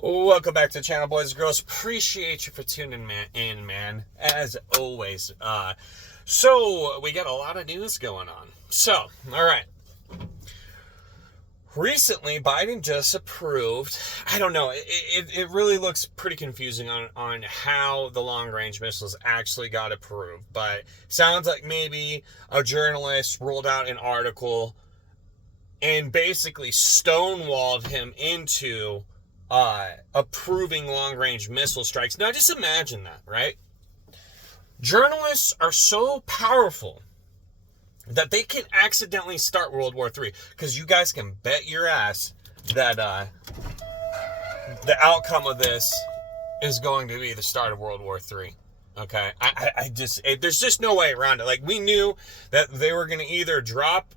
Welcome back to the channel, boys and girls. Appreciate you for tuning in, man. As always. So we got a lot of news going on. So, all right. Recently, Biden just approved. I don't know. It really looks pretty confusing on how the long-range missiles actually got approved. But sounds like maybe a journalist rolled out an article and basically stonewalled him into approving long-range missile strikes. Now, just imagine that, right? Journalists are so powerful that they can accidentally start World War III. Because you guys can bet your ass that the outcome of this is going to be the start of World War III. Okay? There's just no way around it. Like, we knew that they were going to either drop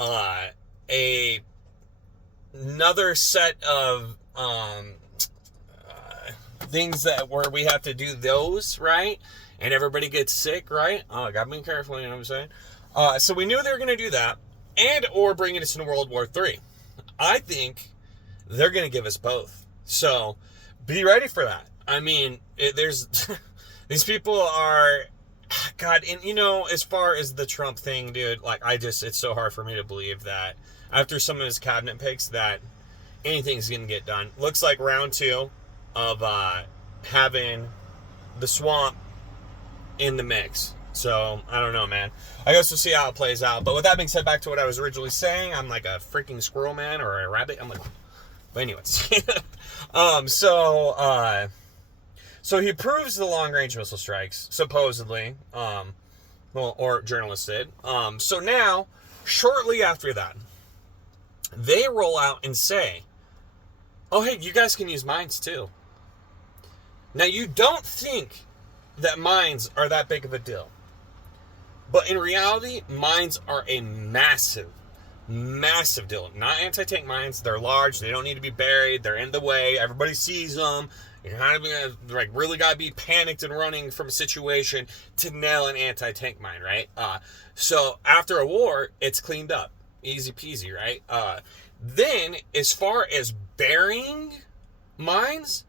another set of things that where we have to do those, right? And everybody gets sick, right? Oh, gotta be careful, you know what I'm saying? So we knew they were going to do that, and or bring us into World War III. I think they're going to give us both. So be ready for that. I mean, there's these people are, God, and you know, as far as the Trump thing, dude, like it's so hard for me to believe that after some of his cabinet picks that anything's going to get done. Looks like round 2 of having the swamp in the mix. So, I don't know, man. I guess we'll see how it plays out. But with that being said, back to what I was originally saying, I'm like a freaking squirrel man or a rabbit. I'm like, but anyways. So he approves the long-range missile strikes, supposedly. Or journalists did. So now, shortly after that, they roll out and say, oh, hey, you guys can use mines too. Now, you don't think that mines are that big of a deal. But in reality, mines are a massive, massive deal. Not anti-tank mines. They're large. They don't need to be buried. They're in the way. Everybody sees them. You're not even gonna, really got to be panicked and running from a situation to nail an anti-tank mine, right? So after a war, it's cleaned up. Easy peasy, right? Then, as far as burying mines,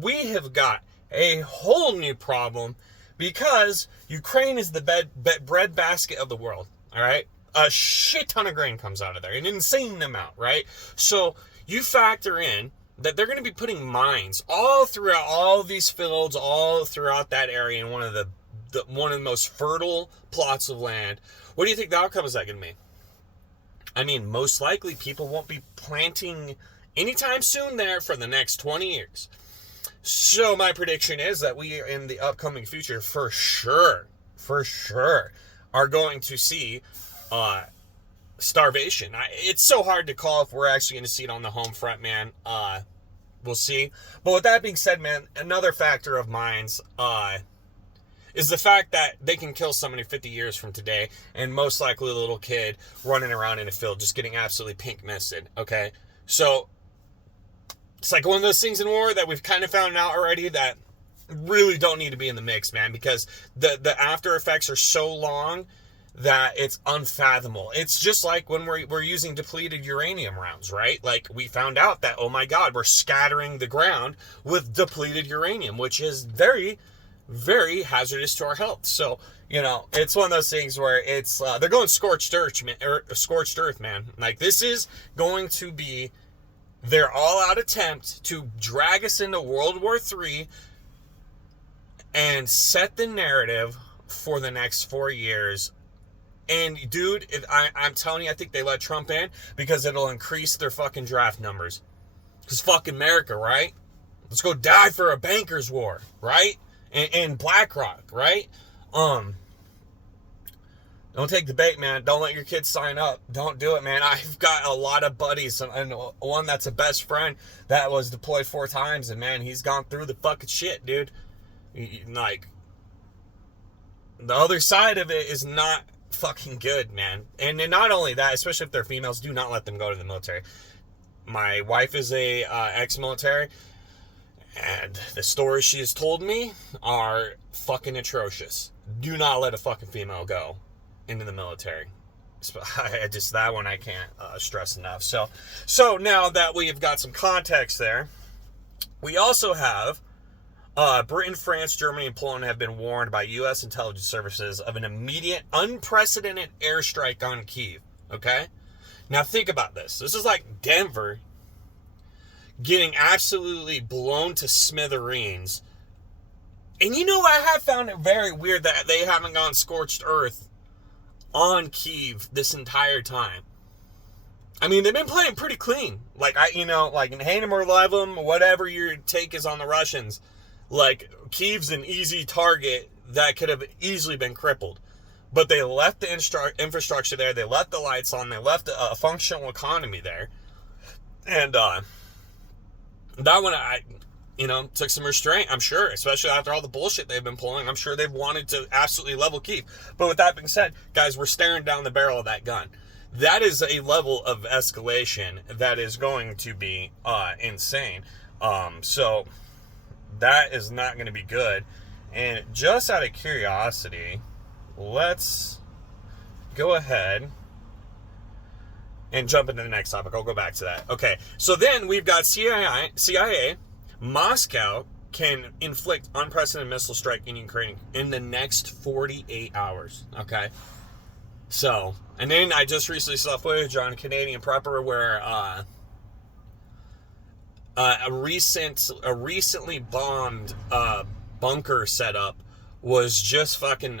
we have got a whole new problem because Ukraine is the breadbasket of the world, all right? A shit ton of grain comes out of there, an insane amount, right? So you factor in that they're going to be putting mines all throughout all these fields, all throughout that area in one of the most fertile plots of land. What do you think the outcome is that going to be? I mean, most likely people won't be planting anytime soon there for the next 20 years. So my prediction is that we, in the upcoming future, for sure, are going to see starvation. It's so hard to call if we're actually going to see it on the home front, man. We'll see. But with that being said, man, another factor of mines is the fact that they can kill somebody 50 years from today, and most likely a little kid running around in a field just getting absolutely pink misted, okay? So it's like one of those things in war that we've kind of found out already that really don't need to be in the mix, man, because the after effects are so long that it's unfathomable. It's just like when we're using depleted uranium rounds, right? Like, we found out that, oh my God, we're scattering the ground with depleted uranium, which is very, very hazardous to our health. So, you know, it's one of those things where it's they're going scorched earth, man. Like, this is going to be their all-out attempt to drag us into World War III and set the narrative for the next 4 years. And, dude, I'm telling you, I think they let Trump in because it'll increase their fucking draft numbers. Because fucking America, right? Let's go die for a bankers war, right? And BlackRock, right? Don't take the bait, man. Don't let your kids sign up. Don't do it, man. I've got a lot of buddies, and one that's a best friend that was deployed 4 times, and man, he's gone through the fucking shit, dude. Like, the other side of it is not fucking good, man. And not only that, especially if they're females, do not let them go to the military. My wife is a ex-military, and the stories she has told me are fucking atrocious. Do not let a fucking female go into the military. That one I can't stress enough. So now that we've got some context there, We also have Britain, France, Germany, and Poland have been warned by U.S. intelligence services of an immediate, unprecedented airstrike on Kiev. Okay? Now think about this. This is like Denver getting absolutely blown to smithereens. And you know, I have found it very weird that they haven't gone scorched earth on Kiev this entire time. I mean, they've been playing pretty clean. Like, like in hate them or love them, whatever your take is on the Russians, like, Kiev's an easy target that could have easily been crippled. But they left the infrastructure there, they left the lights on, they left a functional economy there. And that one, took some restraint, I'm sure, especially after all the bullshit they've been pulling. I'm sure they've wanted to absolutely level Kiev. But with that being said, guys, we're staring down the barrel of that gun. That is a level of escalation that is going to be insane. So that is not going to be good. And just out of curiosity, let's go ahead and jump into the next topic. I'll go back to that. Okay, so then we've got CIA. Moscow can inflict unprecedented missile strike in Ukraine in the next 48 hours. Okay, so, and then I just recently saw footage on Canadian Prepper where a recently bombed bunker setup was just fucking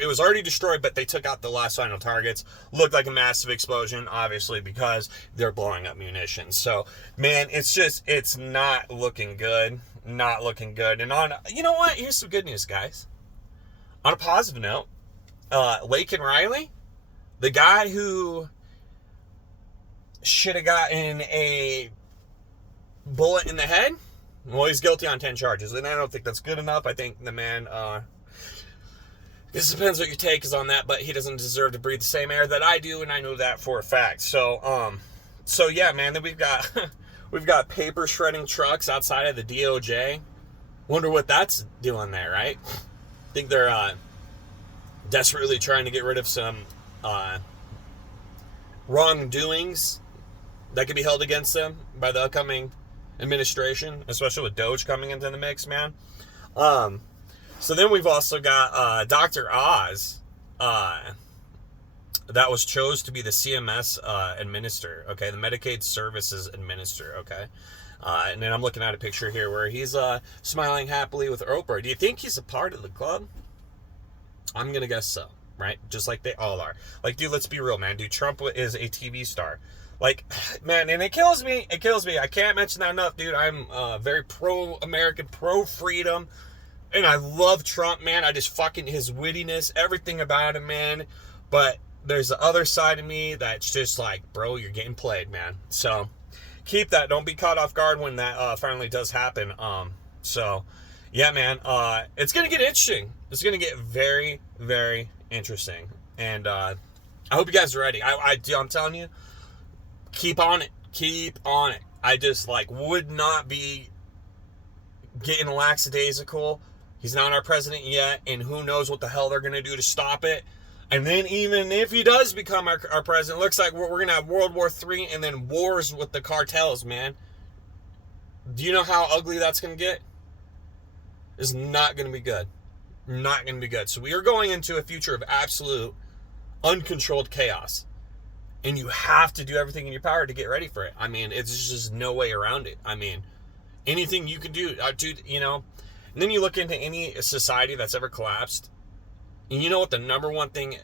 it was already destroyed, but they took out the last final targets. Looked like a massive explosion, obviously, because they're blowing up munitions. So, man, it's not looking good. Not looking good. And you know what? Here's some good news, guys. On a positive note, Laken Riley, the guy who should have gotten a bullet in the head, well, he's guilty on 10 charges. And I don't think that's good enough. I think the man... This depends what your take is on that, but he doesn't deserve to breathe the same air that I do, and I know that for a fact. So yeah, man. Then we've got paper shredding trucks outside of the DOJ. Wonder what that's doing there, right? Think they're desperately trying to get rid of some wrongdoings that could be held against them by the upcoming administration, especially with Doge coming into the mix, man. So then we've also got Dr. Oz, that was chose to be the CMS administrator, okay, the Medicaid Services administrator, okay. And then I'm looking at a picture here where he's smiling happily with Oprah. Do you think he's a part of the club? I'm going to guess so, right? Just like they all are. Like, dude, let's be real, man. Dude, Trump is a TV star. Like, man, and it kills me. It kills me. I can't mention that enough, dude. I'm very pro-American, pro-freedom. And I love Trump, man. I just fucking his wittiness, everything about him, man. But there's the other side of me that's just like, bro, you're getting played, man. So keep that. Don't be caught off guard when that finally does happen. So yeah, man. It's gonna get interesting. It's gonna get very, very interesting. And I hope you guys are ready. I'm telling you, keep on it. Keep on it. I just would not be getting lackadaisical. He's not our president yet, and who knows what the hell they're going to do to stop it. And then even if he does become our president, looks like we're going to have World War III and then wars with the cartels, man. Do you know how ugly that's going to get? It's not going to be good. Not going to be good. So we are going into a future of absolute uncontrolled chaos. And you have to do everything in your power to get ready for it. I mean, it's just no way around it. I mean, anything you can do, dude, And then you look into any society that's ever collapsed, and you know what the number one thing,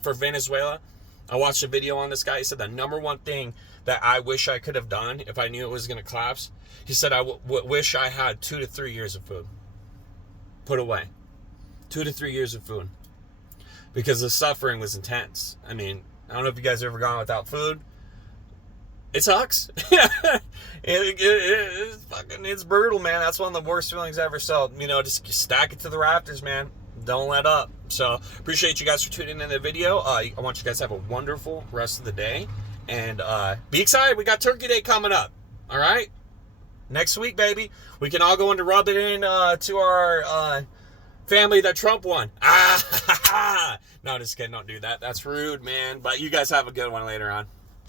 for Venezuela, I watched a video on this guy. He said the number one thing that I wish I could have done if I knew it was going to collapse, he said I wish I had 2 to 3 years of food put away. 2 to 3 years of food. Because the suffering was intense. I mean, I don't know if you guys have ever gone without food. It sucks. It's brutal, man. That's one of the worst feelings ever. So, just stack it to the rafters, man. Don't let up. So, appreciate you guys for tuning in the video. I want you guys to have a wonderful rest of the day. And be excited. We got Turkey Day coming up. All right? Next week, baby. We can all go in to rub it in to our family that Trump won. No, just kidding. Don't do that. That's rude, man. But you guys have a good one later on.